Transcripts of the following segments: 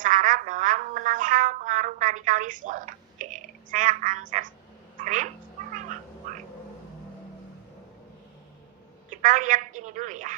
bahasa Arab dalam menangkal pengaruh radikalisme. Oke, saya akan share screen. Kita lihat ini dulu ya.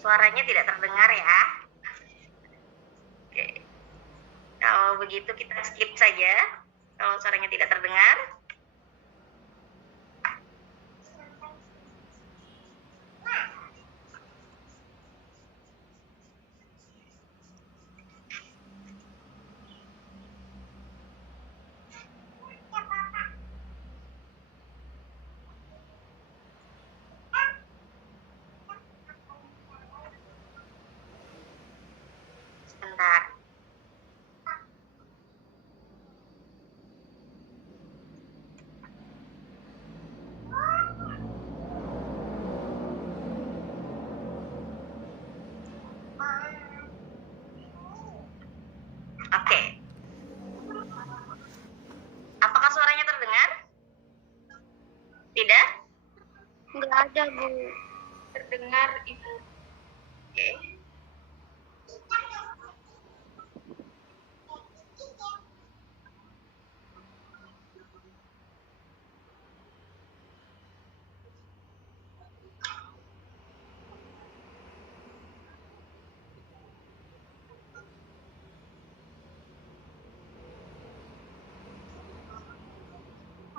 Suaranya tidak terdengar ya. Oke. Kalau begitu kita skip saja. Kalau suaranya tidak terdengar. Sebentar. Oke. Apakah suaranya terdengar? Tidak? Nggak ada, Bu. Terdengar itu. Oke.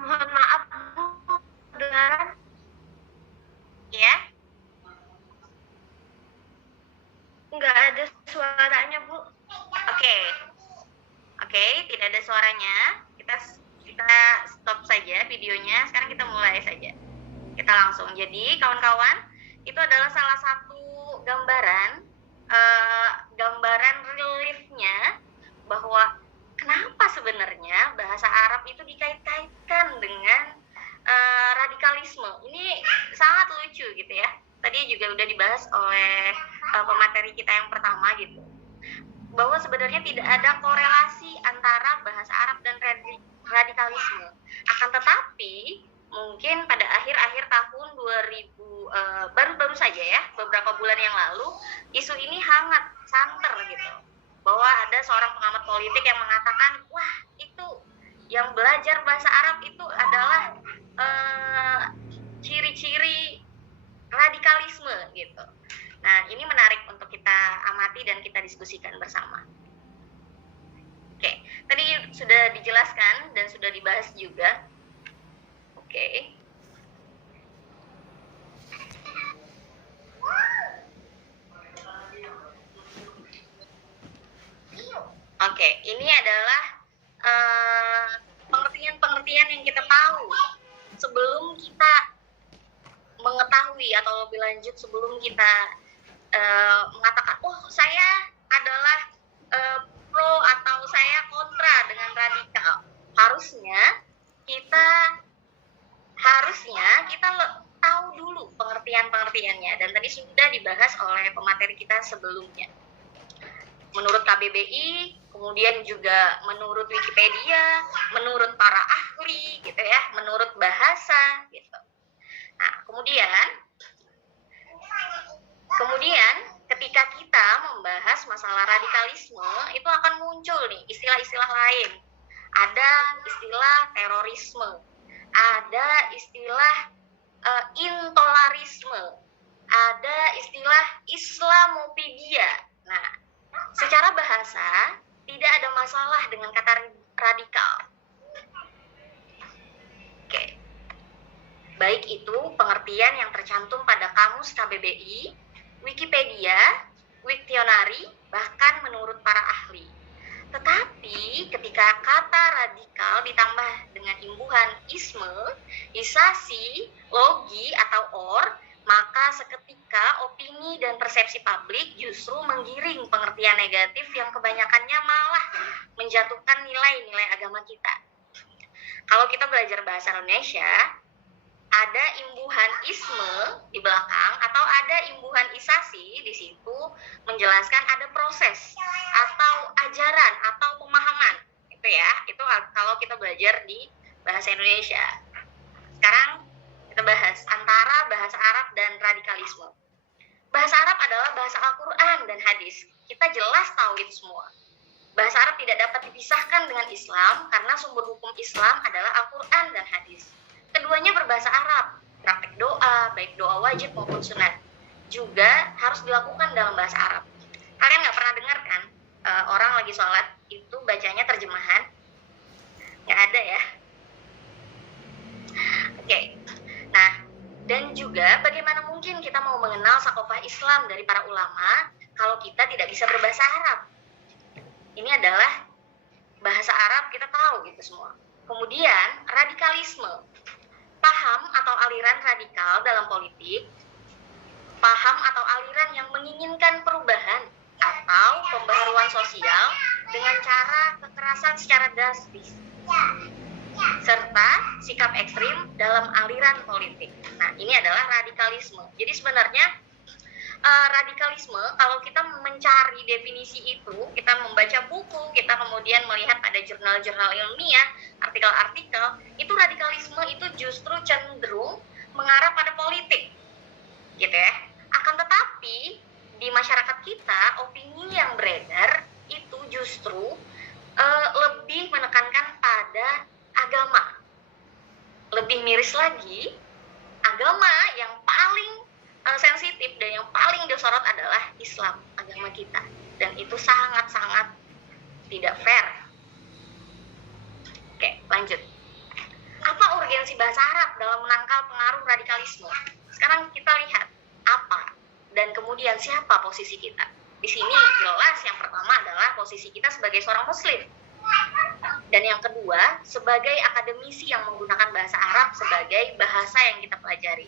Mohon maaf, Bu. Kedengaran? Ya? Nggak ada suaranya, Bu. Oke. Oke, tidak ada suaranya. Kita stop saja videonya. Sekarang kita mulai saja. Kita langsung. Jadi, kawan-kawan, itu adalah salah satu gambaran reliefnya bahwa kenapa sebenarnya bahasa Arab itu dikait-kaitkan dengan radikalisme. Ini sangat lucu gitu ya. Tadi juga udah dibahas oleh pemateri kita yang pertama gitu. Bahwa sebenarnya tidak ada korelasi antara bahasa Arab dan radikalisme. Akan tetapi mungkin pada akhir-akhir tahun 2000 baru-baru saja ya, beberapa bulan yang lalu, isu ini hangat santer gitu. Bahwa ada seorang pengamat politik yang mengatakan, wah itu yang belajar bahasa Arab itu adalah ciri-ciri radikalisme gitu. Nah, ini menarik untuk kita amati dan kita diskusikan bersama. Oke, tadi sudah dijelaskan dan sudah dibahas juga. Oke. Oke, ini adalah pengertian-pengertian yang kita tahu sebelum kita mengetahui atau lebih lanjut sebelum kita mengatakan, oh saya adalah pro atau saya kontra dengan radikal. Harusnya kita tahu dulu pengertian-pengertiannya, dan tadi sudah dibahas oleh pemateri kita sebelumnya. menurut KBBI, kemudian juga menurut Wikipedia, menurut para ahli gitu ya, menurut bahasa gitu. Nah, kemudian ketika kita membahas masalah radikalisme, itu akan muncul nih istilah-istilah lain. Ada istilah terorisme, ada istilah intolarisme, ada istilah Islamophobia. Nah, secara bahasa tidak ada masalah dengan kata radikal. Oke. Baik itu pengertian yang tercantum pada Kamus KBBI, Wikipedia, Wiktionary, bahkan menurut para ahli. Tetapi ketika kata radikal ditambah dengan imbuhan isme, isasi, logi, atau or, maka seketika opini dan persepsi publik justru menggiring pengertian negatif yang kebanyakannya malah menjatuhkan nilai-nilai agama kita. Kalau kita belajar bahasa Indonesia, ada imbuhan isme di belakang atau ada imbuhan isasi di situ menjelaskan ada proses atau ajaran atau pemahaman. Itu ya, itu kalau kita belajar di bahasa Indonesia. Sekarang kita bahas antara bahasa Arab dan radikalisme. Bahasa Arab adalah bahasa Al-Quran dan hadis. Kita jelas tahu itu semua. Bahasa Arab tidak dapat dipisahkan dengan Islam karena sumber hukum Islam adalah Al-Quran dan hadis. Keduanya berbahasa Arab. Praktek doa, baik doa wajib maupun sunat, juga harus dilakukan dalam bahasa Arab. Kalian nggak pernah dengar kan orang lagi sholat itu bacanya terjemahan? Nggak ada ya? Oke. Nah, dan juga bagaimana mungkin kita mau mengenal sakofah Islam dari para ulama kalau kita tidak bisa berbahasa Arab? Ini adalah bahasa Arab, kita tahu gitu semua. Kemudian radikalisme, paham atau aliran radikal dalam politik, paham atau aliran yang menginginkan perubahan atau pembaharuan sosial dengan cara kekerasan secara drastis, serta sikap ekstrim dalam aliran politik. Nah, ini adalah radikalisme. Jadi sebenarnya radikalisme, kalau kita mencari definisi itu, kita membaca buku, kita kemudian melihat ada jurnal-jurnal ilmiah, artikel-artikel, itu radikalisme itu justru cenderung mengarah pada politik, gitu ya. Akan tetapi di masyarakat kita, opini yang beredar itu justru lebih menekankan pada agama. Lebih miris lagi, agama yang paling sensitif dan yang paling disorot adalah Islam, agama kita, dan itu sangat-sangat tidak fair. Oke, lanjut. Apa urgensi bahasa Arab dalam menangkal pengaruh radikalisme? Sekarang kita lihat apa dan kemudian siapa posisi kita. Di sini jelas yang pertama adalah posisi kita sebagai seorang muslim, dan yang kedua sebagai akademisi yang menggunakan bahasa Arab sebagai bahasa yang kita pelajari.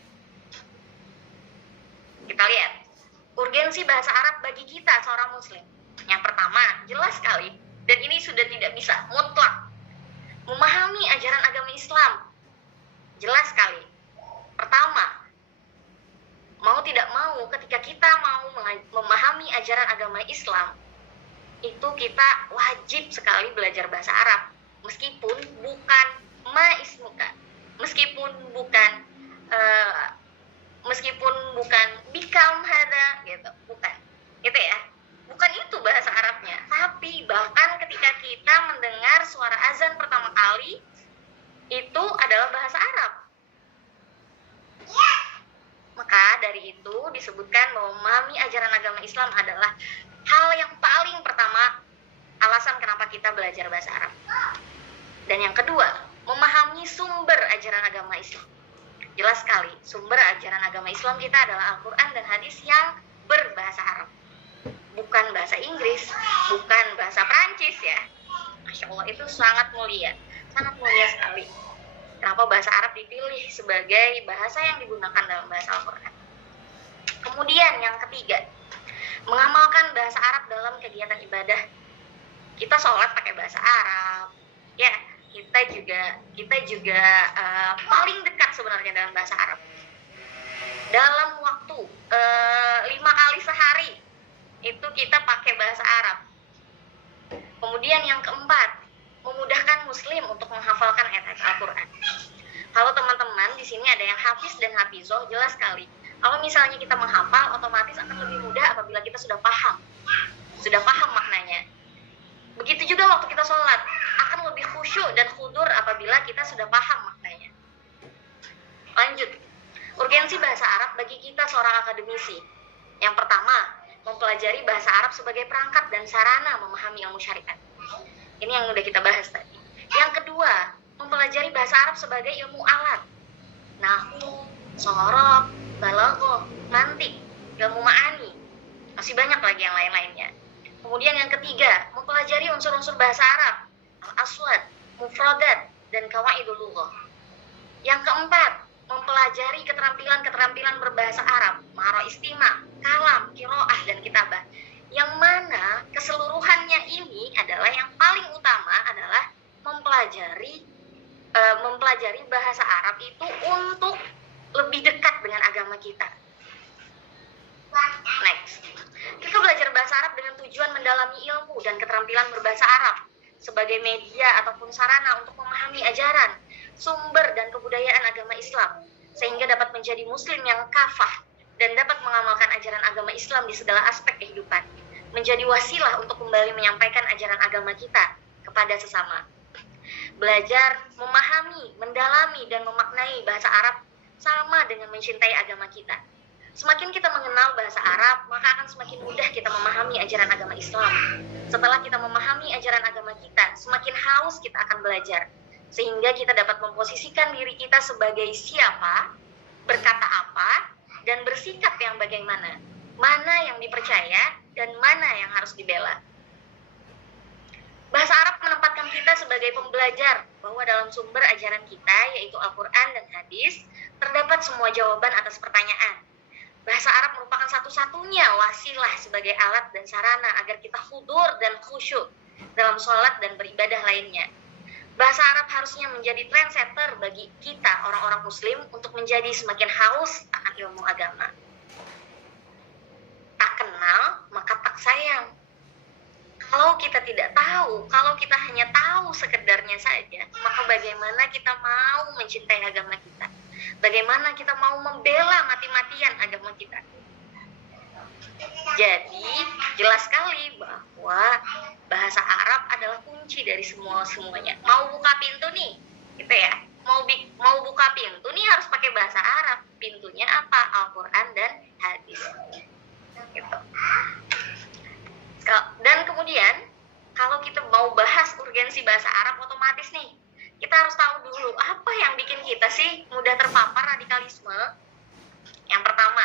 Kita lihat urgensi bahasa Arab bagi kita seorang muslim. Yang pertama, jelas sekali, dan ini sudah tidak bisa mutlak, memahami ajaran agama Islam. Jelas sekali. Pertama, mau tidak mau ketika kita mau memahami ajaran agama Islam, itu kita wajib sekali belajar bahasa Arab. Meskipun bukan ma'ismuka, meskipun bukan bikam hada gitu, bukan gitu ya, bukan itu bahasa Arabnya, tapi bahkan ketika kita mendengar suara azan pertama kali itu adalah bahasa Arab. Maka dari itu disebutkan bahwa memahami ajaran agama Islam adalah hal yang paling pertama, alasan kenapa kita belajar bahasa Arab. Dan yang kedua, memahami sumber ajaran agama Islam. Jelas sekali, sumber ajaran agama Islam kita adalah Al-Quran dan hadis yang berbahasa Arab. Bukan bahasa Inggris, bukan bahasa Prancis ya. Masya Allah, itu sangat mulia sekali. Kenapa bahasa Arab dipilih sebagai bahasa yang digunakan dalam bahasa Al-Quran. Kemudian yang ketiga, mengamalkan bahasa Arab dalam kegiatan ibadah. Kita sholat pakai bahasa Arab, ya. Kita juga paling dekat sebenarnya dalam bahasa Arab. Dalam waktu 5 kali sehari itu kita pakai bahasa Arab. Kemudian yang keempat, memudahkan muslim untuk menghafalkan ayat-ayat Al-Quran. Kalau teman-teman di sini ada yang hafiz dan hafizoh, jelas sekali. Kalau misalnya kita menghafal, otomatis akan lebih mudah apabila kita sudah paham maknanya. Begitu juga waktu kita sholat, akan lebih khusyuk dan khudur apabila kita sudah paham maknanya. Lanjut, urgensi bahasa Arab bagi kita seorang akademisi. Yang pertama, mempelajari bahasa Arab sebagai perangkat dan sarana memahami ilmu syariat. Ini yang udah kita bahas tadi. Yang kedua, mempelajari bahasa Arab sebagai ilmu alat. Nahwu, shorof, balaghah, mantik, ilmu ma'ani. Masih banyak lagi yang lain-lainnya. Kemudian yang ketiga, mempelajari unsur-unsur bahasa Arab, al-aswad, mufradat, dan qawaidul lughah. Yang keempat, mempelajari keterampilan-keterampilan berbahasa Arab, ma'ara istima, kalam, qiraah, dan kitabah. Yang mana keseluruhannya ini adalah yang paling utama adalah mempelajari bahasa Arab itu untuk lebih dekat dengan agama kita. Next, kita belajar bahasa Arab dengan tujuan mendalami ilmu dan keterampilan berbahasa Arab sebagai media ataupun sarana untuk memahami ajaran, sumber, dan kebudayaan agama Islam, sehingga dapat menjadi muslim yang kafah dan dapat mengamalkan ajaran agama Islam di segala aspek kehidupan, menjadi wasilah untuk kembali menyampaikan ajaran agama kita kepada sesama. Belajar, memahami, mendalami, dan memaknai bahasa Arab sama dengan mencintai agama kita. Semakin kita mengenal bahasa Arab, maka akan semakin mudah kita memahami ajaran agama Islam. Setelah kita memahami ajaran agama kita, semakin haus kita akan belajar, sehingga kita dapat memposisikan diri kita sebagai siapa, berkata apa, dan bersikap yang bagaimana, mana yang dipercaya, dan mana yang harus dibela. Bahasa Arab menempatkan kita sebagai pembelajar bahwa dalam sumber ajaran kita, yaitu Al-Quran dan Hadis, terdapat semua jawaban atas pertanyaan. Bahasa Arab merupakan satu-satunya wasilah sebagai alat dan sarana agar kita khudur dan khusyuk dalam sholat dan beribadah lainnya. Bahasa Arab harusnya menjadi trendsetter bagi kita, orang-orang muslim, untuk menjadi semakin haus akan ilmu agama. Tak kenal, maka tak sayang. Kalau kita tidak tahu, kalau kita hanya tahu sekedarnya saja, maka bagaimana kita mau mencintai agama kita? Bagaimana kita mau membela mati-matian agama kita? Jadi, jelas sekali bahwa bahasa Arab adalah kunci dari semuanya. Mau buka pintu nih, gitu ya. Mau buka pintu nih harus pakai bahasa Arab. Pintunya apa? Al-Quran dan Hadis. Gitu. Dan kemudian, kalau kita mau bahas urgensi bahasa Arab, otomatis nih, kita harus tahu dulu apa yang bikin kita sih mudah terpapar radikalisme. Yang pertama,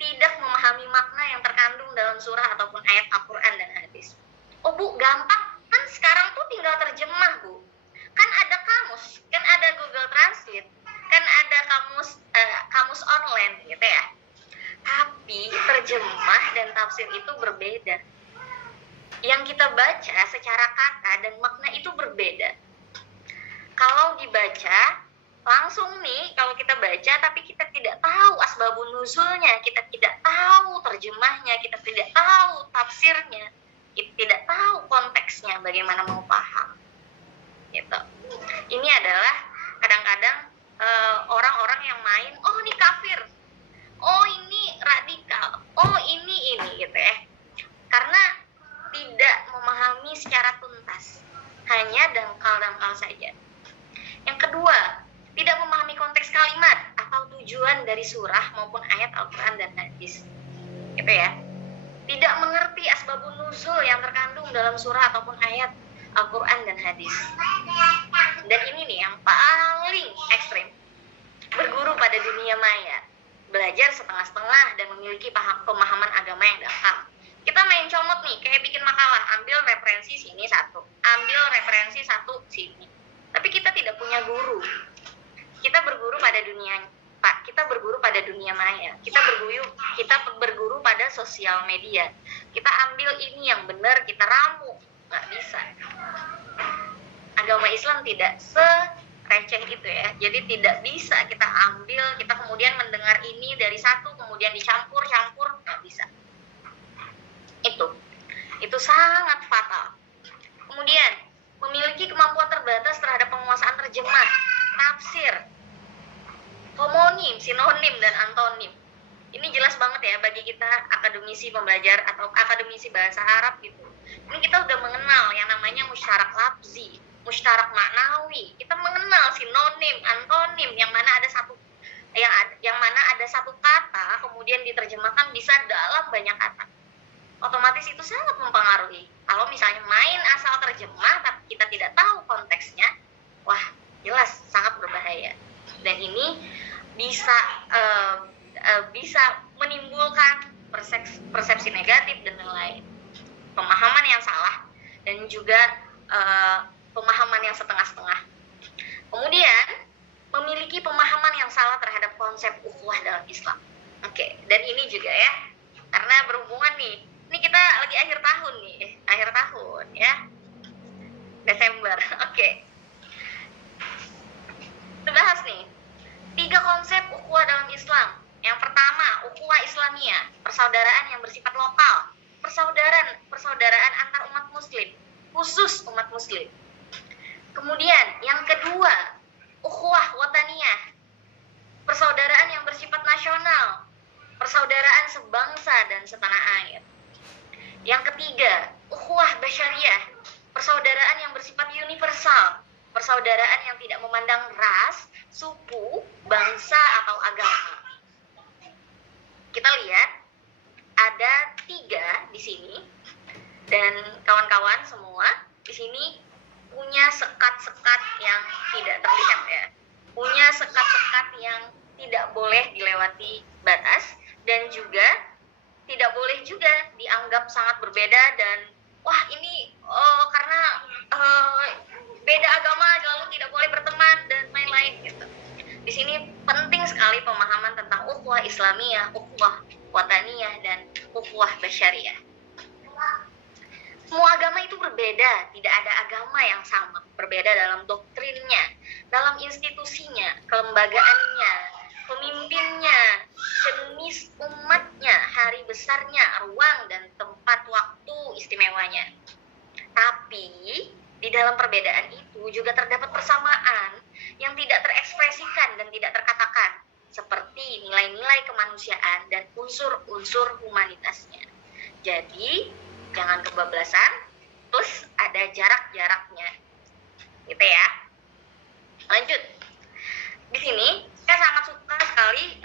tidak memahami makna yang terkandung dalam surah ataupun ayat Al-Quran dan Hadis. Oh Bu, gampang, kan sekarang tuh tinggal terjemah Bu. Kan ada kamus, kan ada Google Translate, kan ada kamus online gitu ya. Tapi terjemah dan tafsir itu berbeda. Yang kita baca secara kata dan makna itu berbeda. Kalau dibaca langsung nih, kalau kita baca tapi kita tidak tahu asbabun nuzulnya, kita tidak tahu terjemahnya, kita tidak tahu tafsirnya, kita tidak tahu konteksnya, bagaimana mau paham gitu. Ini adalah kadang-kadang orang-orang yang main, oh ini kafir, oh ini radikal, oh ini gitu ya, karena tidak memahami secara tuntas, hanya dangkal-dangkal saja. Yang kedua, tidak memahami konteks kalimat atau tujuan dari surah maupun ayat Al-Quran dan Hadis. Gitu ya. Tidak mengerti asbabun nuzul yang terkandung dalam surah ataupun ayat Al-Quran dan Hadis. Dan ini nih yang paling ekstrim. Berguru pada dunia maya, belajar setengah-setengah dan memiliki pemahaman agama yang dangkal. Kita main comot nih, kayak bikin makalah, ambil referensi sini satu, ambil referensi satu sini. Tapi kita tidak punya guru. Kita berguru pada dunia maya. Kita berguru pada sosial media. Kita ambil ini yang benar, kita ramu. Nggak bisa. Agama Islam tidak receh itu ya. Jadi tidak bisa kita ambil, kita kemudian mendengar ini dari satu, kemudian dicampur-campur, nggak bisa. Itu sangat fatal. terjemah, tafsir, homonim, sinonim, dan antonim. Ini jelas banget ya bagi kita akademisi pembelajar atau akademisi bahasa Arab gitu. Ini kita udah mengenal yang namanya musyarak lafzi, musyarak maknawi. Kita mengenal sinonim, antonim, yang mana ada satu kata kemudian diterjemahkan bisa dalam banyak kata. Otomatis itu sangat mempengaruhi. Kalau misalnya main asal terjemah tapi kita tidak tahu konteksnya, wah jelas sangat berbahaya. Dan ini bisa menimbulkan persepsi negatif dan lain-lain, pemahaman yang salah, dan juga pemahaman yang setengah-setengah. Kemudian memiliki pemahaman yang salah terhadap konsep ukhuwah dalam Islam. Oke, dan ini juga ya, karena berhubungan nih, ini kita lagi akhir tahun ya, Desember. Oke, kita bahas nih 3 konsep ukhuwah dalam Islam. Yang pertama, ukhuwah Islamiyah, persaudaraan yang bersifat lokal, persaudaraan antar umat muslim, khusus umat muslim. Kemudian yang kedua, ukhuwah wataniyah, persaudaraan yang bersifat nasional, persaudaraan sebangsa dan setanah air. Yang ketiga, ukhuwah basyariyah, persaudaraan yang bersifat universal, persaudaraan yang tidak memandang ras, suku, bangsa atau agama. Kita lihat ada 3 di sini, dan kawan-kawan semua di sini punya sekat-sekat yang tidak terlihat ya, punya sekat-sekat yang tidak boleh dilewati batas, dan juga tidak boleh juga dianggap sangat berbeda dan wah ini karena beda agama lalu tidak boleh berteman dan lain-lain gitu. Di sini penting sekali pemahaman tentang ukhuwah Islamiyah, ukhuwah wataniyah, dan ukhuwah basyariyah. Semua agama itu berbeda, tidak ada agama yang sama, berbeda dalam doktrinnya, dalam institusinya, kelembagaannya, pemimpinnya, jenis umatnya, hari besarnya, ruang dan tempat waktu istimewanya. Tapi di dalam perbedaan itu juga terdapat persamaan yang tidak terekspresikan dan tidak terkatakan, seperti nilai-nilai kemanusiaan dan unsur-unsur humanitasnya. Jadi jangan kebablasan, terus ada jarak-jaraknya, gitu ya. Lanjut. Di sini saya sangat suka sekali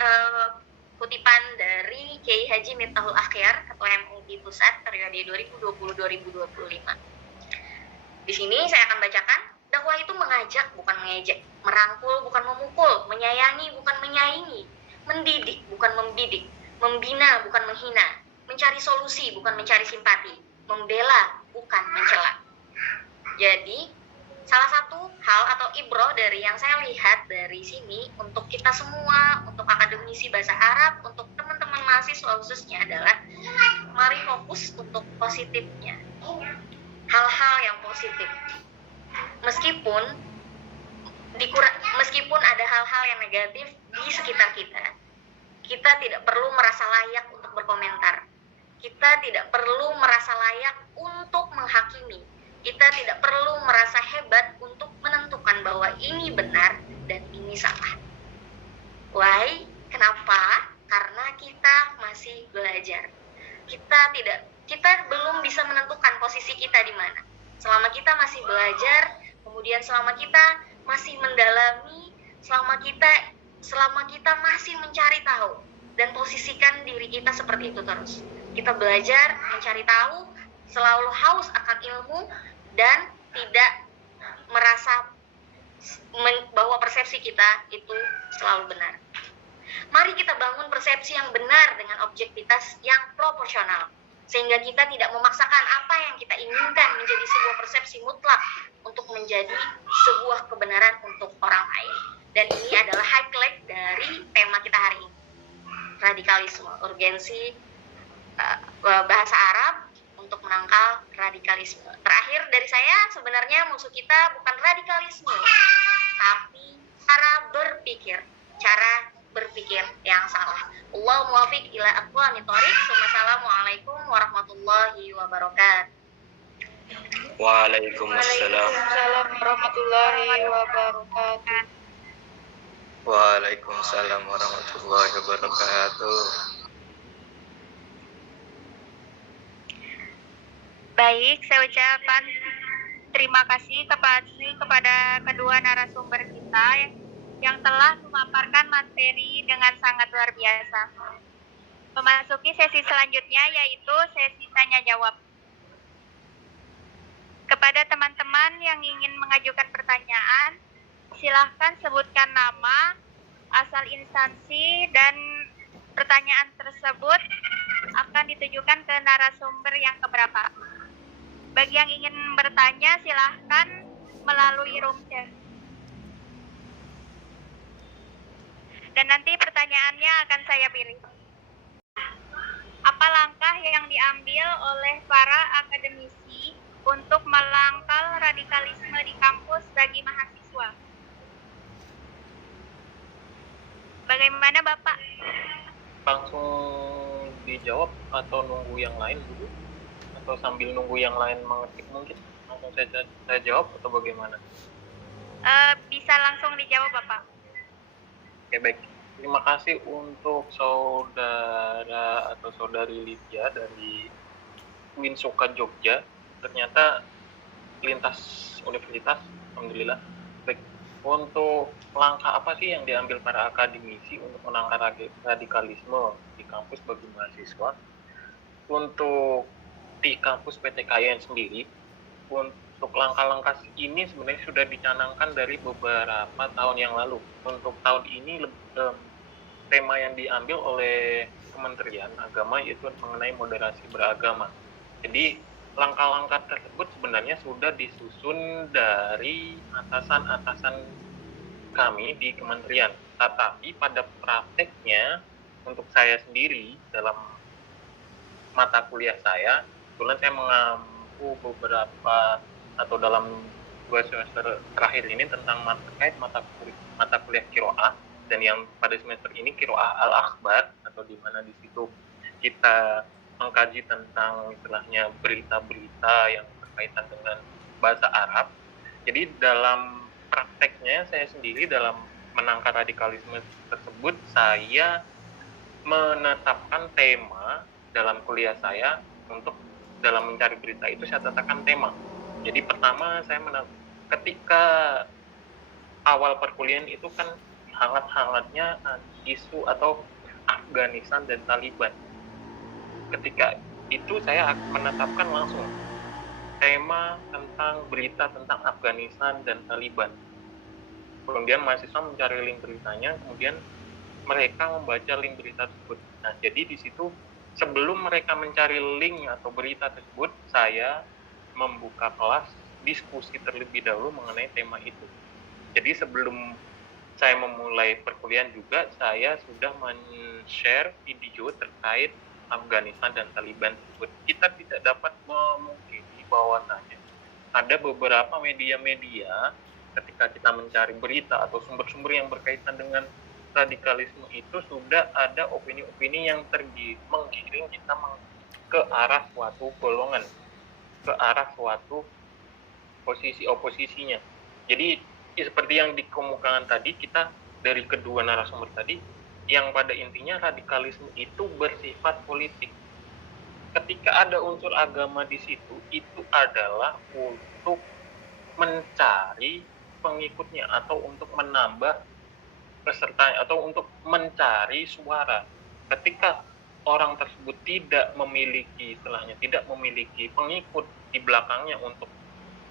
kutipan dari Kiai Haji Miftahul Akhyar, Ketua MUI Pusat periode 2020-2025. Di sini saya akan bacakan, dakwah itu mengajak bukan mengejek, merangkul bukan memukul, menyayangi bukan menyaingi, mendidik bukan membidik, membina bukan menghina, mencari solusi bukan mencari simpati, membela bukan mencela. Jadi salah satu hal atau ibroh dari yang saya lihat dari sini untuk kita semua, untuk akademisi bahasa Arab, untuk teman-teman mahasiswa khususnya adalah mari fokus untuk positifnya, hal-hal yang positif. Meskipun ada hal-hal yang negatif di sekitar kita, kita tidak perlu merasa layak untuk berkomentar. Kita tidak perlu merasa layak untuk menghakimi. Kita tidak perlu merasa hebat untuk menentukan bahwa ini benar dan ini salah. Why? Kenapa? Karena kita masih belajar. Kita belum bisa menentukan posisi kita di mana. Selama kita masih belajar, kemudian selama kita masih mendalami, selama kita masih mencari tahu dan posisikan diri kita seperti itu terus. Kita belajar, mencari tahu, selalu haus akan ilmu, dan tidak merasa bahwa persepsi kita itu selalu benar. Mari kita bangun persepsi yang benar dengan objektivitas yang proporsional, sehingga kita tidak memaksakan apa yang kita inginkan menjadi sebuah persepsi mutlak untuk menjadi sebuah kebenaran untuk orang lain. Dan ini adalah highlight dari tema kita hari ini, radikalisme, urgensi bahasa Arab untuk menangkal radikalisme. Terakhir dari saya, sebenarnya musuh kita bukan radikalisme, tapi cara berpikir yang salah. Allahu muwaffiq ila aqwamit thoriq. Wassalamualaikum warahmatullahi wabarakatuh. Waalaikumsalam. Waalaikumsalam warahmatullahi wabarakatuh. Waalaikumsalam warahmatullahi wabarakatuh. Baik, saya ucapkan terima kasih kepada kedua narasumber kita yang telah memaparkan materi dengan sangat luar biasa. Memasuki sesi selanjutnya yaitu sesi tanya jawab. Kepada teman-teman yang ingin mengajukan pertanyaan, silahkan sebutkan nama, asal instansi, dan pertanyaan tersebut akan ditujukan ke narasumber yang keberapa. Bagi yang ingin bertanya, silahkan melalui room chat. Dan nanti pertanyaannya akan saya pilih. Apa langkah yang diambil oleh para akademisi untuk melangkal radikalisme di kampus bagi mahasiswa? Bagaimana Bapak? Langsung dijawab atau nunggu yang lain dulu? Atau sambil nunggu yang lain mengetik mungkin? Langsung saya jawab atau bagaimana? Bisa langsung dijawab Bapak. Oke, baik. Terima kasih untuk saudara atau saudari Lydia dari Winsuka Jogja. Ternyata lintas universitas, alhamdulillah. Baik, untuk langkah apa sih yang diambil para akademisi untuk menangkal radikalisme di kampus bagi mahasiswa? Untuk di kampus PTKIN sendiri, untuk langkah-langkah ini sebenarnya sudah dicanangkan dari beberapa tahun yang lalu. Untuk tahun ini tema yang diambil oleh Kementerian Agama yaitu mengenai moderasi beragama. Jadi langkah-langkah tersebut sebenarnya sudah disusun dari atasan-atasan kami di kementerian. Tetapi pada prakteknya untuk saya sendiri dalam mata kuliah saya, kebetulan saya mengampu beberapa atau dalam 2 semester terakhir ini tentang terkait mata kuliah Qiraah, dan yang pada semester ini Qiraah Al-Akhbar, atau di mana di situ kita mengkaji tentang istilahnya berita-berita yang berkaitan dengan bahasa Arab. Jadi dalam prakteknya saya sendiri dalam menangkal radikalisme tersebut, saya menetapkan tema dalam kuliah saya. Untuk dalam mencari berita itu saya tetapkan tema. Jadi pertama saya ketika awal perkuliahan itu kan hangat-hangatnya isu atau Afghanistan dan Taliban. Ketika itu saya menetapkan langsung tema tentang berita tentang Afghanistan dan Taliban. Kemudian mahasiswa mencari link beritanya, kemudian mereka membaca link berita tersebut. Nah, jadi di situ sebelum mereka mencari link atau berita tersebut, saya membuka kelas diskusi terlebih dahulu mengenai tema itu. Jadi sebelum saya memulai perkuliahan juga, saya sudah men-share video terkait Afghanistan dan Taliban tersebut. Kita tidak dapat memungkiri bahwasannya ada beberapa media-media ketika kita mencari berita atau sumber-sumber yang berkaitan dengan radikalisme itu sudah ada opini-opini yang menggiring kita ke arah suatu golongan, ke arah suatu posisi oposisinya. Jadi seperti yang dikemukakan tadi, kita dari kedua narasumber tadi, yang pada intinya radikalisme itu bersifat politik. Ketika ada unsur agama di situ, itu adalah untuk mencari pengikutnya atau untuk menambah peserta atau untuk mencari suara. Ketika orang tersebut tidak memiliki pengikut di belakangnya untuk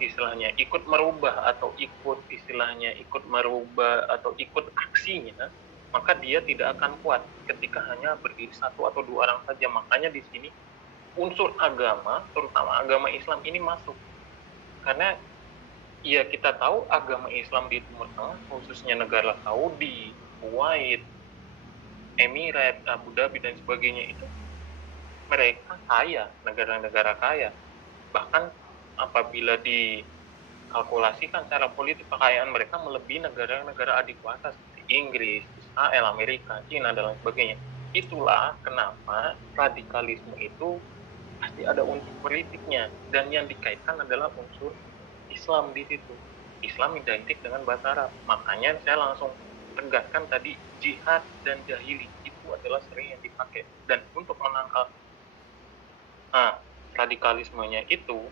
istilahnya ikut merubah atau ikut aksinya, maka dia tidak akan kuat ketika hanya berdiri 1 atau 2 orang saja. Makanya di sini unsur agama, terutama agama Islam ini masuk. Karena ya kita tahu agama Islam di Timur Tengah, khususnya negara Saudi, Kuwait, Emirat, Abu Dhabi dan sebagainya itu mereka kaya, negara-negara kaya. Bahkan apabila dikalkulasikan secara politik, kekayaan mereka melebihi negara-negara adik kuasa seperti Inggris, Israel, Amerika, China dan lain sebagainya. Itulah kenapa radikalisme itu pasti ada unsur politiknya, dan yang dikaitkan adalah unsur Islam di situ. Islam identik dengan bahasa Arab, makanya saya langsung tegaskan tadi jihad dan jahili itu adalah sering yang dipakai. Dan untuk menangkal radikalismenya itu,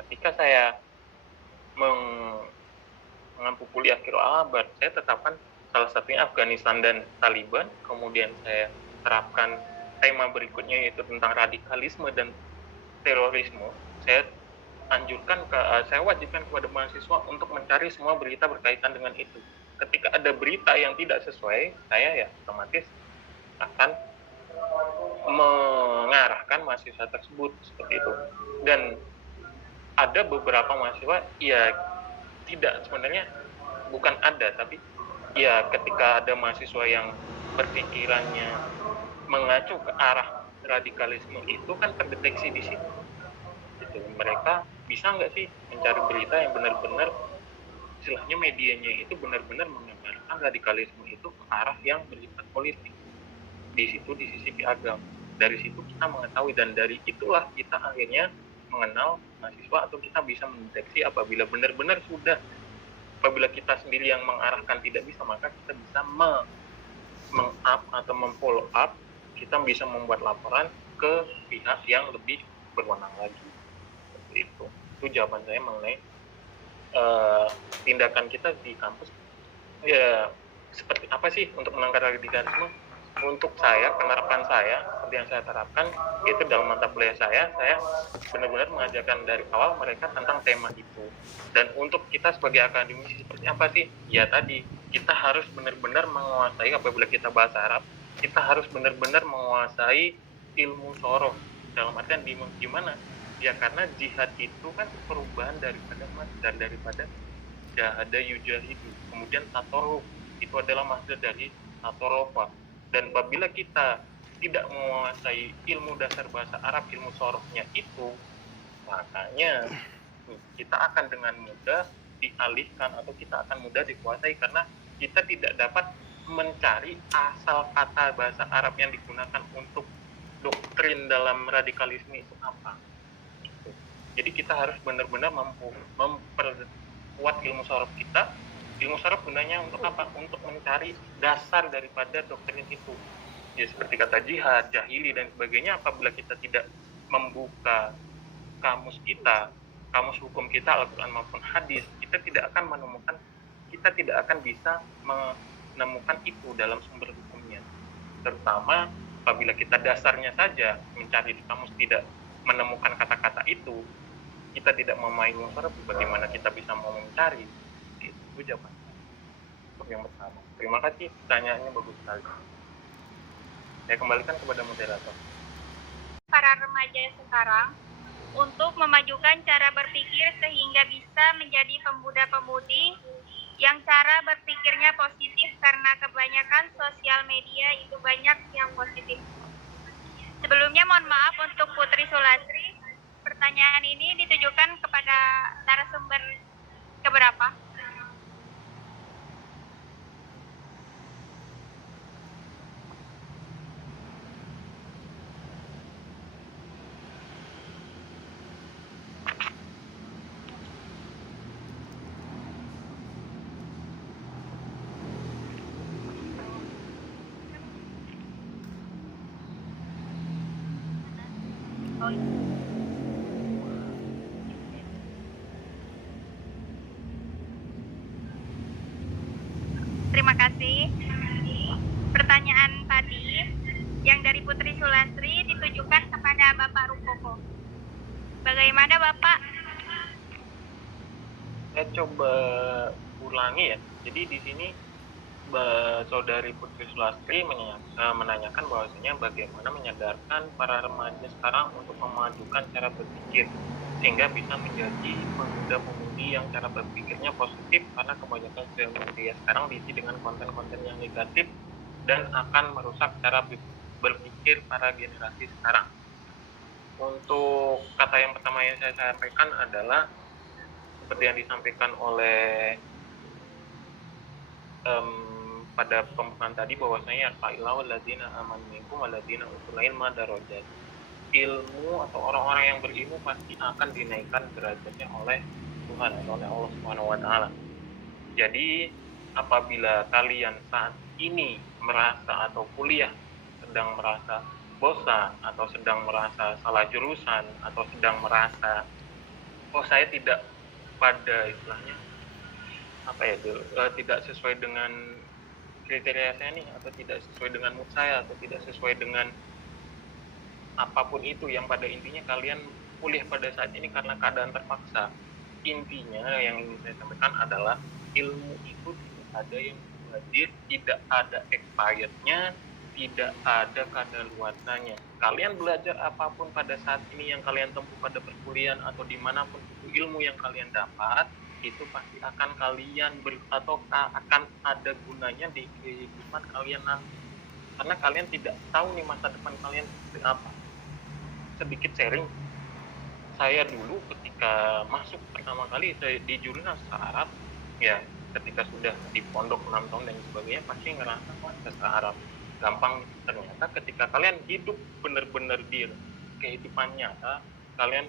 ketika saya mengampu kuliah Qiro Al-Akbar, saya tetapkan salah satunya Afghanistan dan Taliban, kemudian saya terapkan tema berikutnya yaitu tentang radikalisme dan terorisme. Saya wajibkan kepada mahasiswa untuk mencari semua berita berkaitan dengan itu. Ketika ada berita yang tidak sesuai, saya ya otomatis akan mengarahkan mahasiswa tersebut seperti itu. Dan ada beberapa mahasiswa ya tidak, sebenarnya bukan ada, tapi ya ketika ada mahasiswa yang berpikirannya mengacu ke arah radikalisme itu kan terdeteksi di situ. Gitu. Mereka bisa nggak sih mencari berita yang benar-benar istilahnya medianya itu benar-benar menggambarkan radikalisme itu ke arah yang bersifat politik. Di situ di sisi piagam. Dari situ kita mengetahui, dan dari itulah kita akhirnya mengenal mahasiswa, atau kita bisa mendeteksi apabila benar-benar sudah, apabila kita sendiri yang mengarahkan tidak bisa, maka kita bisa meng-up atau memfollow up, kita bisa membuat laporan ke pihak yang lebih berwenang lagi. Seperti itu. Itu jawaban saya mengenai tindakan kita di kampus. Ya, seperti apa sih untuk menangkal radikalisme? Untuk saya, penerapan saya, seperti yang saya terapkan, itu dalam mata kuliah saya benar-benar mengajarkan dari awal mereka tentang tema itu. Dan untuk kita sebagai akademisi seperti apa sih? Ya tadi, kita harus benar-benar menguasai, apabila kita bahasa Arab, kita harus benar-benar menguasai ilmu soroh. Dalam artian gimana? Ya karena jihad itu kan perubahan daripada masdar, daripada jahada yujahidu. Kemudian tatoruf, itu adalah masdar dari tatorofa. Dan apabila kita tidak menguasai ilmu dasar bahasa Arab, ilmu sorohnya itu, makanya kita akan dengan mudah dialihkan, atau kita akan mudah dikuasai, karena kita tidak dapat mencari asal kata bahasa Arab yang digunakan untuk doktrin dalam radikalisme itu apa. Jadi kita harus benar-benar memperkuat ilmu sorof kita. Ilmu sorof gunanya untuk apa? Untuk mencari dasar daripada doktrin itu. Ya seperti kata jihad, jahili, dan sebagainya, apabila kita tidak membuka kamus kita, kamus hukum kita, Al-Quran maupun hadis, kita tidak akan bisa menemukan itu dalam sumber hukumnya. Terutama apabila kita dasarnya saja mencari di kamus tidak menemukan kata-kata itu, kita tidak memain unsur, bagaimana kita bisa mau mencari? Itu jawaban untuk yang pertama. Terima kasih, pertanyaannya bagus sekali. Saya kembalikan kepada moderator. Para remaja sekarang untuk memajukan cara berpikir sehingga bisa menjadi pemuda-pemudi yang cara berpikirnya positif, karena kebanyakan sosial media itu banyak yang positif. Sebelumnya mohon maaf untuk Putri Sulastri, pertanyaan ini ditujukan kepada narasumber keberapa? Terima kasih. Pertanyaan tadi yang dari Putri Sulastri ditujukan kepada Bapak Rukoko. Bagaimana Bapak? Saya coba ulangi ya. Jadi di sini Saudari Putri Sulastri menanyakan bahwasanya bagaimana menyadarkan para remaja sekarang untuk memajukan cara berpikir sehingga bisa menjadi pemuda-pemudi yang cara berpikirnya positif, karena kebanyakan sosial media sekarang diisi dengan konten-konten yang negatif dan akan merusak cara berpikir para generasi sekarang. Untuk kata yang pertama yang saya sampaikan adalah seperti yang disampaikan oleh pada pembukaan tadi, bahwasanya yarfa'illahu alladzina amanu minkum walladzina utul ilma darajat. ilmu atau orang-orang yang berilmu pasti akan dinaikkan derajatnya oleh Tuhan, oleh Allah Subhanahu wa taala. Jadi apabila kalian saat ini merasa atau kuliah sedang merasa bosan atau sedang merasa salah jurusan atau sedang merasa saya tidak pada istilahnya tidak sesuai dengan kriteria saya nih, atau tidak sesuai dengan mood saya, atau tidak sesuai dengan apapun itu yang pada intinya kalian kuliah pada saat ini karena keadaan terpaksa. Intinya yang ingin saya sampaikan adalah ilmu itu tidak ada yang wajib, tidak ada expirednya, tidak ada kadaluarsanya. Kalian belajar apapun pada saat ini yang kalian tempuh pada perkuliahan atau dimanapun itu, ilmu yang kalian dapat itu pasti akan kalian atau akan ada gunanya di kehidupan kalian nanti, karena kalian tidak tahu nih masa depan kalian seperti apa. Sedikit sharing, saya dulu ketika masuk pertama kali di jurusan Arab, ya ketika sudah di pondok 6 tahun dan sebagainya pasti ngerasa bahasa Arab gampang. Ternyata ketika kalian hidup benar-benar di kehidupan nyata, kalian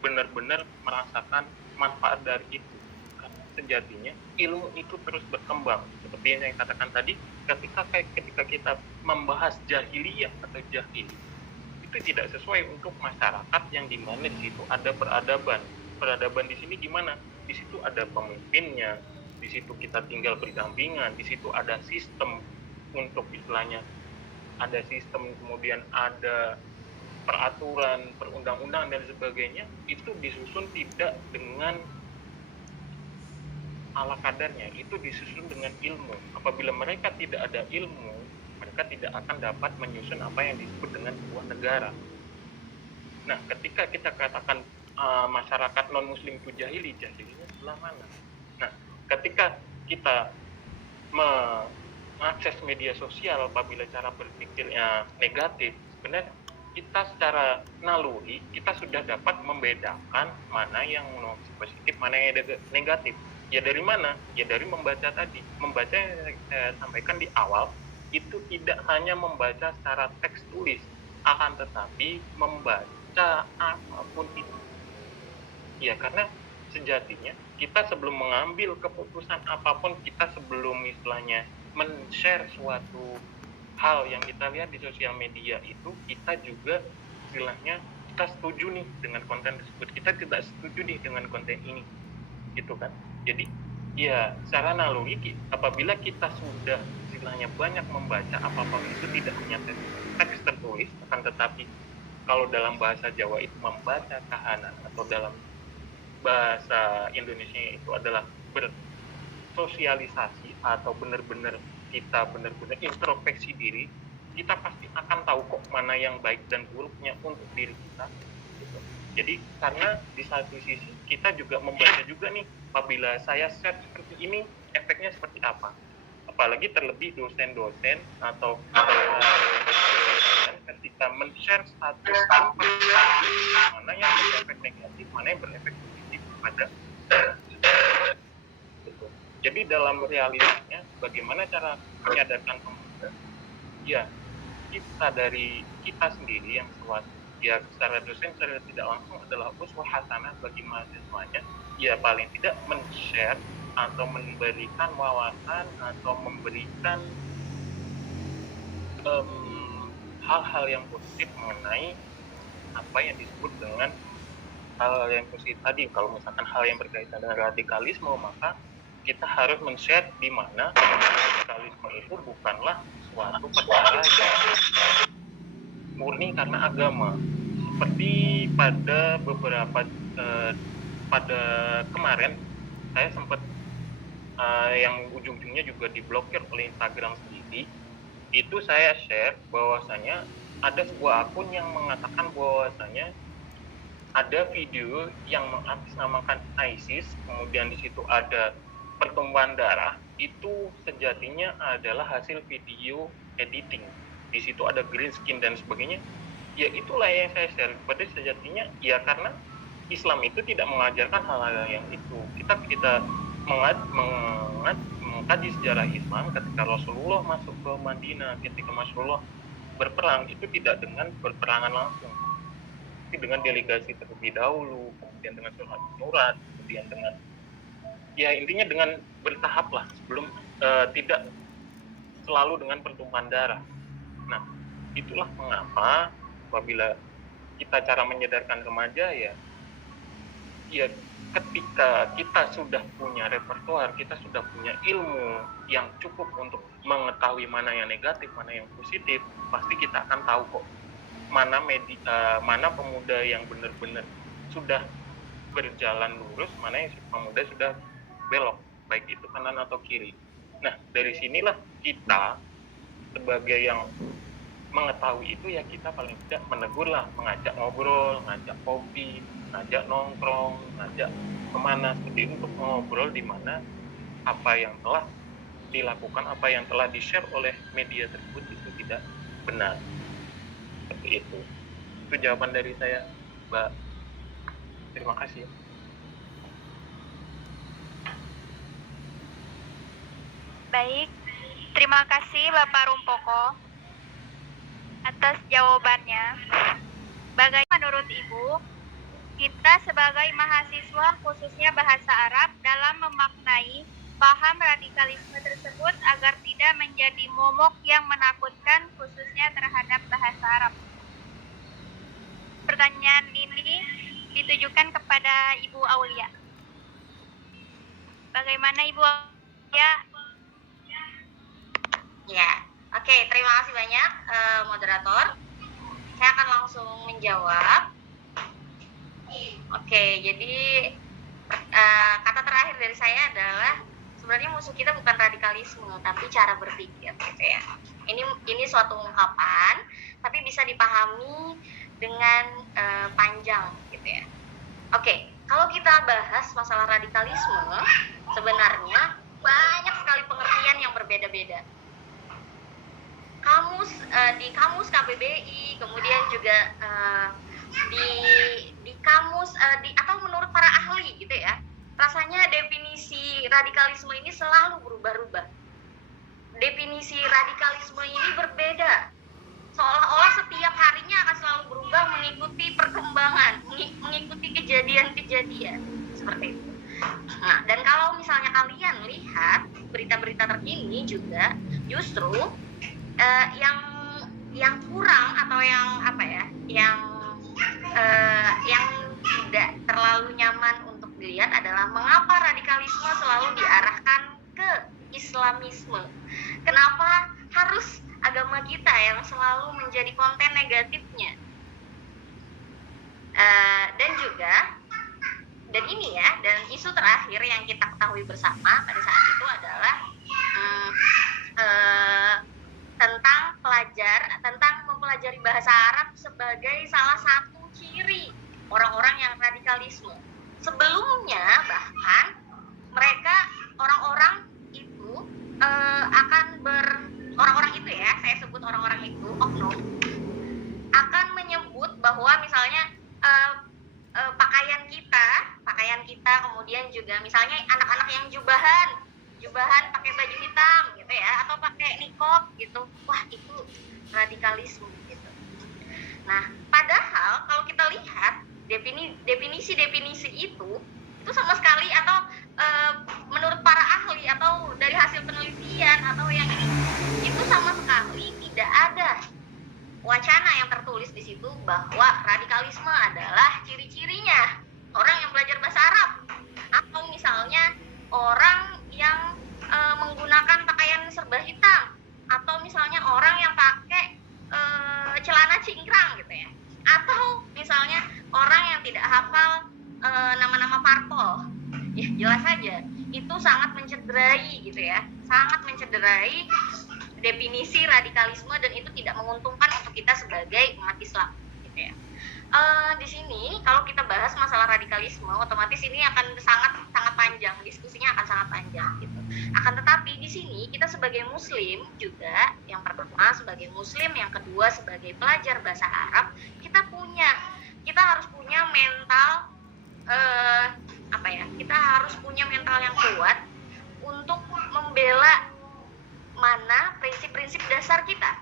benar-benar merasakan manfaat dari itu. Karena sejatinya ilmu itu terus berkembang. Seperti yang saya katakan tadi, ketika kita membahas jahiliyah atau jahili, itu tidak sesuai untuk masyarakat yang dimana di situ ada peradaban. Peradaban di sini gimana? Di situ ada pemimpinnya, di situ kita tinggal berdampingan, di situ ada sistem untuk istilahnya, ada sistem, kemudian ada peraturan, perundang-undangan dan sebagainya. Itu disusun tidak dengan ala kadarnya, itu disusun dengan ilmu. Apabila mereka tidak ada ilmu, mereka tidak akan dapat menyusun apa yang disebut dengan sebuah negara. Nah, ketika kita katakan masyarakat non-muslim itu jahilinya sebelah mana? Nah, ketika kita mengakses media sosial, apabila cara berpikirnya negatif, sebenarnya kita secara naluri kita sudah dapat membedakan mana yang positif, mana yang negatif. Ya dari mana? Ya dari membaca tadi. Membaca yang saya sampaikan di awal, itu tidak hanya membaca secara teks tulis, akan tetapi membaca apapun itu. Ya, karena sejatinya kita sebelum mengambil keputusan apapun, kita sebelum istilahnya men-share suatu hal yang kita lihat di sosial media itu, kita juga istilahnya kita setuju nih dengan konten tersebut, kita tidak setuju nih dengan konten ini, gitu kan. Jadi ya secara naluri, apabila kita sudah istilahnya banyak membaca apapun itu, tidak hanya teks tertulis, akan tetapi kalau dalam bahasa Jawa itu membaca kahanan, atau dalam bahasa Indonesia itu adalah bersosialisasi, atau benar-benar kita benar-benar introspeksi diri, kita pasti akan tahu kok mana yang baik dan buruknya untuk diri kita, gitu. Jadi karena di satu sisi kita juga membaca juga nih, apabila saya share seperti ini efeknya seperti apa, apalagi terlebih dosen-dosen atau ketika men-share status mana yang berefek negatif, mana yang berefek positif pada gitu. Jadi dalam realitanya bagaimana cara menyadarkan pemuda? Ya kita dari kita sendiri yang suatu, ya secara dosen secara tidak langsung adalah uswah hasanah bagi mahasiswanya. Ya paling tidak men-share atau memberikan wawasan atau memberikan hal-hal yang positif mengenai apa yang disebut dengan hal yang positif tadi. Kalau misalkan hal yang berkaitan dengan radikalisme, maka kita harus men-share di mana radikalisme itu bukanlah suatu perkara yang murni karena agama. Seperti pada beberapa pada kemarin saya sempat yang ujung-ujungnya juga diblokir oleh Instagram sendiri, itu saya share bahwasanya ada sebuah akun yang mengatakan bahwasanya ada video yang mengatasnamakan ISIS, kemudian di situ ada pertumpahan darah, itu sejatinya adalah hasil video editing. Di situ ada green skin dan sebagainya. Ya itulah yang saya share. Pada sejatinya ya karena Islam itu tidak mengajarkan hal-hal yang itu. Kita mengkaji sejarah Islam ketika Rasulullah masuk ke Madinah, ketika Rasulullah berperang itu tidak dengan berperangan langsung. dengan delegasi terlebih dahulu, kemudian dengan surat, kemudian dengan ya intinya dengan bertahap lah sebelum tidak selalu dengan pertumpahan darah. Nah, itulah mengapa apabila kita cara menyadarkan remaja ya ketika kita sudah punya repertoire, kita sudah punya ilmu yang cukup untuk mengetahui mana yang negatif, mana yang positif, pasti kita akan tahu kok mana pemuda yang benar-benar sudah berjalan lurus, mana yang pemuda sudah belok, baik itu kanan atau kiri. Nah, dari sinilah kita sebagai yang mengetahui itu ya kita paling tidak menegur lah, mengajak ngobrol, ngajak kopi, ngajak nongkrong, ngajak kemana seperti itu untuk ngobrol di mana apa yang telah dilakukan, apa yang telah di-share oleh media tersebut itu tidak benar. Seperti itu. Itu jawaban dari saya, Mbak. Terima kasih. Baik, terima kasih Bapak Rumpoko atas jawabannya. Bagaimana menurut Ibu, kita sebagai mahasiswa khususnya bahasa Arab dalam memaknai paham radikalisme tersebut agar tidak menjadi momok yang menakutkan khususnya terhadap bahasa Arab? Pertanyaan ini ditujukan kepada Ibu Aulia. Bagaimana Ibu Aulia? Ya, oke, terima kasih banyak moderator. Saya akan langsung menjawab. Oke, jadi kata terakhir dari saya adalah sebenarnya musuh kita bukan radikalisme, tapi cara berpikir, gitu ya. Ini suatu ungkapan, tapi bisa dipahami dengan panjang, gitu ya. Oke, kalau kita bahas masalah radikalisme, sebenarnya banyak sekali pengertian yang berbeda-beda. Di kamus KBBI, kemudian juga di kamus atau menurut para ahli gitu ya, rasanya definisi radikalisme ini selalu berubah-ubah. Definisi radikalisme ini berbeda, seolah-olah setiap harinya akan selalu berubah mengikuti perkembangan, mengikuti kejadian-kejadian seperti itu. Nah, dan kalau misalnya kalian lihat berita-berita terkini juga justru yang kurang atau yang apa ya, yang tidak terlalu nyaman untuk dilihat adalah mengapa radikalisme selalu diarahkan ke Islamisme. Kenapa harus agama kita yang selalu menjadi konten negatifnya? Dan ini ya, dan isu terakhir yang kita ketahui bersama pada saat itu adalah tentang mempelajari bahasa Arab sebagai salah satu ciri orang-orang yang radikalisme. Sebelumnya bahkan mereka orang-orang itu orang-orang itu ya, saya sebut orang-orang itu oknum, akan menyebut bahwa misalnya pakaian kita kemudian juga misalnya anak-anak yang jubahan pakai baju hitam gitu ya, atau pakai niqab gitu, wah itu radikalisme gitu. Nah, padahal kalau kita lihat definisi itu sama sekali atau menurut para ahli atau dari hasil penelitian atau yang ini, itu sama sekali tidak ada wacana yang tertulis di situ bahwa radikalisme adalah ciri-cirinya orang yang belajar bahasa Arab, atau misalnya orang yang menggunakan pakaian serba hitam, atau misalnya orang yang pakai celana cingkrang gitu ya, atau misalnya orang yang tidak hafal nama-nama parpol. Ya jelas saja itu sangat mencederai gitu ya, sangat mencederai definisi radikalisme, dan itu tidak menguntungkan untuk kita sebagai umat Islam gitu ya. Di sini kalau kita bahas masalah radikalisme, otomatis ini akan sangat panjang, diskusinya akan sangat panjang gitu. Akan tetapi di sini kita sebagai muslim juga, yang pertama sebagai muslim, yang kedua sebagai pelajar bahasa Arab, kita harus punya mental kita harus punya mental yang kuat untuk membela mana prinsip-prinsip dasar kita.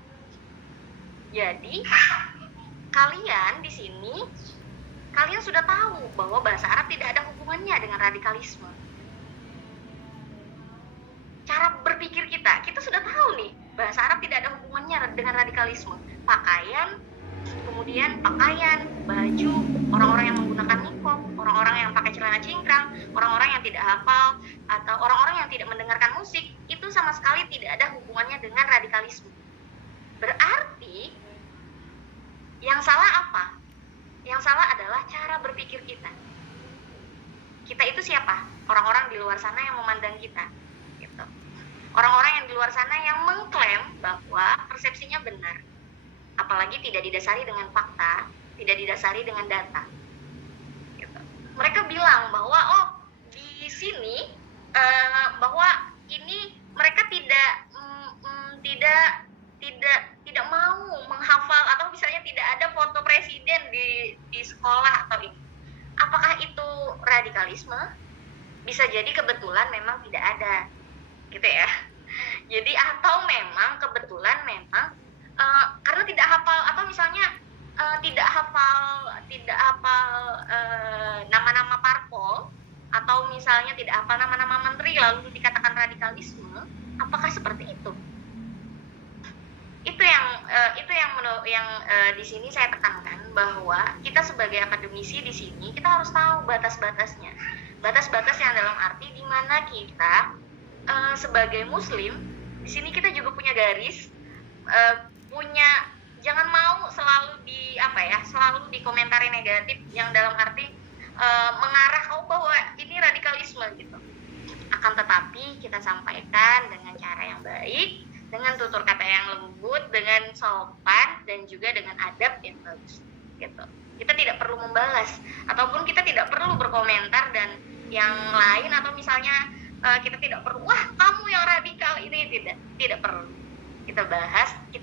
Jadi kalian di sini kalian sudah tahu bahwa bahasa Arab tidak ada hubungannya dengan radikalisme. Cara berpikir kita sudah tahu nih, bahasa Arab tidak ada hubungannya dengan radikalisme. Pakaian, kemudian pakaian, baju, orang-orang yang menggunakan niqab, orang-orang yang pakai celana cingkrang, orang-orang yang tidak hafal, atau orang-orang yang tidak mendengarkan musik, itu sama sekali tidak ada hubungannya dengan radikalisme. Berarti, yang salah apa? Yang salah adalah cara berpikir kita. Kita itu siapa? Orang-orang di luar sana yang memandang kita. Gitu. Orang-orang yang di luar sana yang mengklaim bahwa persepsinya benar. Apalagi tidak didasari dengan fakta, tidak didasari dengan data. Gitu. Mereka bilang bahwa di sini bahwa ini mereka tidak mau menghafal, atau misalnya tidak ada foto presiden di sekolah atau ini. Apakah itu radikalisme? Bisa jadi kebetulan memang tidak ada, gitu ya. Jadi atau memang kebetulan memang karena tidak hafal, atau misalnya tidak hafal nama-nama parpol, atau misalnya tidak hafal nama-nama menteri lalu dikatakan radikalisme. Apakah seperti itu? Itu yang di sini saya tekankan, bahwa kita sebagai akademisi di sini kita harus tahu batas-batasnya. Batas-batas yang dalam arti di mana kita sebagai muslim di sini kita juga punya garis, jangan mau selalu selalu dikomentari negatif yang dalam arti mengarah bahwa ini radikalisme gitu. Akan tetapi kita sampaikan dengan cara yang baik, dengan tutur kata yang lembut, dengan sopan, dan juga dengan adab yang bagus gitu. Kita tidak perlu membalas, ataupun kita tidak perlu berkomentar dan yang lain, atau misalnya kita tidak perlu, wah kamu yang radikal, ini tidak perlu. Kita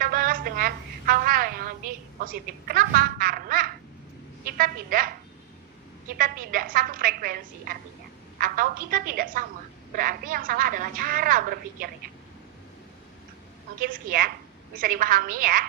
balas dengan hal-hal yang lebih positif. Kenapa? Karena kita tidak satu frekuensi artinya, atau kita tidak sama. Berarti yang salah adalah cara berpikirnya. Mungkin sekian, bisa dipahami ya.